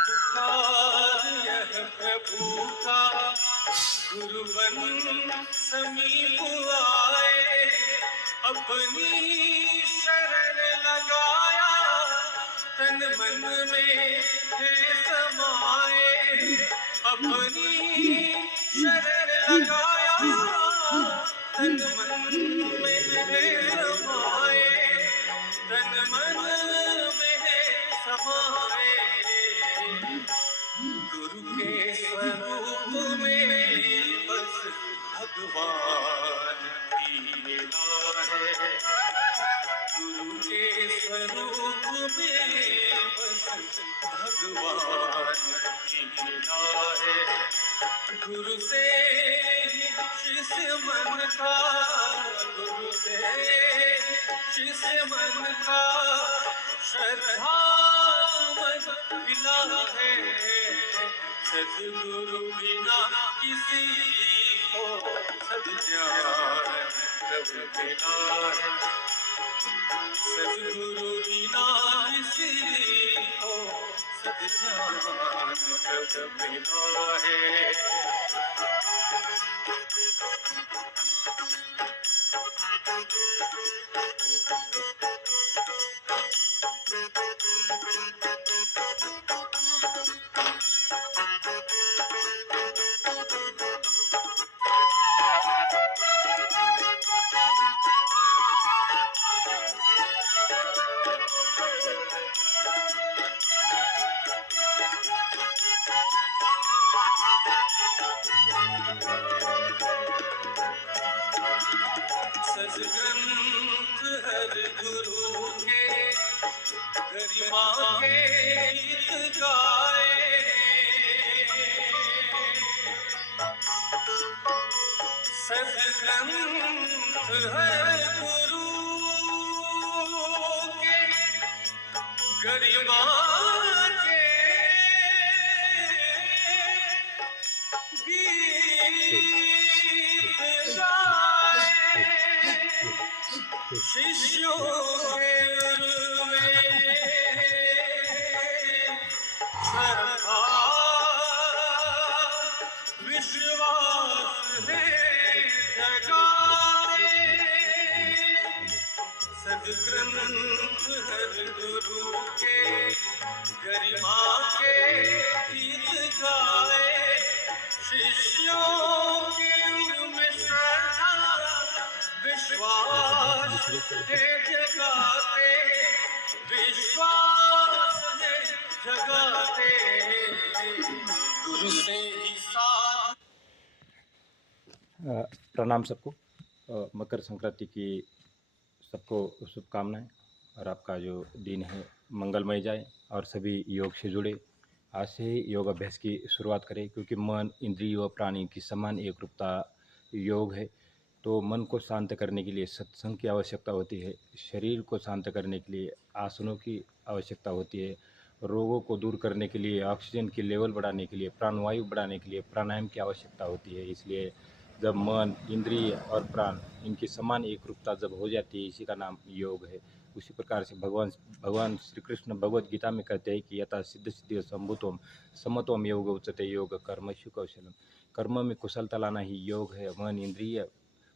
उपकार यह प्रभु का गुरुवन समीप आए। अपनी शरण लगाया तन मन में है समाए। अपनी शरण लगाया तन मन में है समाए। तन मन में है समाए। गुरु के स्वरूप में बस भगवान की लीला है। गुरु के स्वरूप में बस भगवान की लीला है। गुरु से शिष्य मन का, गुरु से शिष्य मन का श्रद्धा सुमन मिला है। सद्गुरु बिना किसी को सद्ज्ञान तब मिला है। सद्गुरु बिना किसी को सद्ज्ञान तब मिला है। सद्ग्रंथ हर गुरु के गरिमा के गीत गाए। सद्ग्रंथ हर गुरु के गरिमा के गीत गाए। शिष्यों के उर में श्रद्धा विश्वास है जगाते। सद्ग्रंथ हर गुरु के गरिमा के गीत गाए। शिष्यों के उर में श्रद्धा विश्वास है जगाते। विश्वास है जगाते। गुरु से ही साथ। प्रणाम सबको। मकर संक्रांति की सबको शुभकामनाएं और आपका जो दिन है मंगलमय जाए और सभी योग से जुड़े आज से ही योग अभ्यास की शुरुआत करें, क्योंकि मन, इंद्रिय व प्राणी की समान एकरूपता योग है। तो मन को शांत करने के लिए सत्संग की आवश्यकता होती है। शरीर को शांत करने के लिए आसनों की आवश्यकता होती है। रोगों को दूर करने के लिए, ऑक्सीजन की लेवल बढ़ाने के लिए, प्राणवायु बढ़ाने के लिए प्राणायाम की आवश्यकता होती है। इसलिए जब मन, इंद्रिय और प्राण इनकी समान एकरूपता जब हो जाती है, इसी का नाम योग है। उसी प्रकार से भगवान श्री कृष्ण भगवद गीता में कहते हैं कि यथा सिद्ध सिद्धि संभूतोम समत्वम योग उच्यते योग कर्मसु कौशलम। कर्म में कुशलता लाना ही योग है। मन, इंद्रिय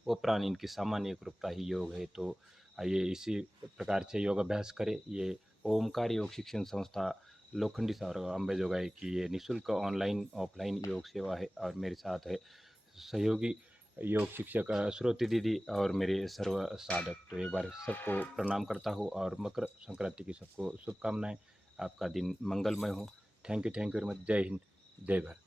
वो प्राण इनकी सामान्य एकरूपता ही योग है। तो आइए इसी प्रकार से योग अभ्यास करें। ये ओमकार योग शिक्षण संस्था लोखंडी सागर अंबेजोगाई की ये निःशुल्क ऑनलाइन ऑफलाइन योग सेवा है और मेरे साथ है सहयोगी योग शिक्षक श्रुति दीदी और मेरे सर्व साधक। तो एक बार सबको प्रणाम करता हूँ और मकर संक्रांति की सबको शुभकामनाएं। आपका दिन मंगलमय हो। Thank you very much. जय हिंद, जय भारत।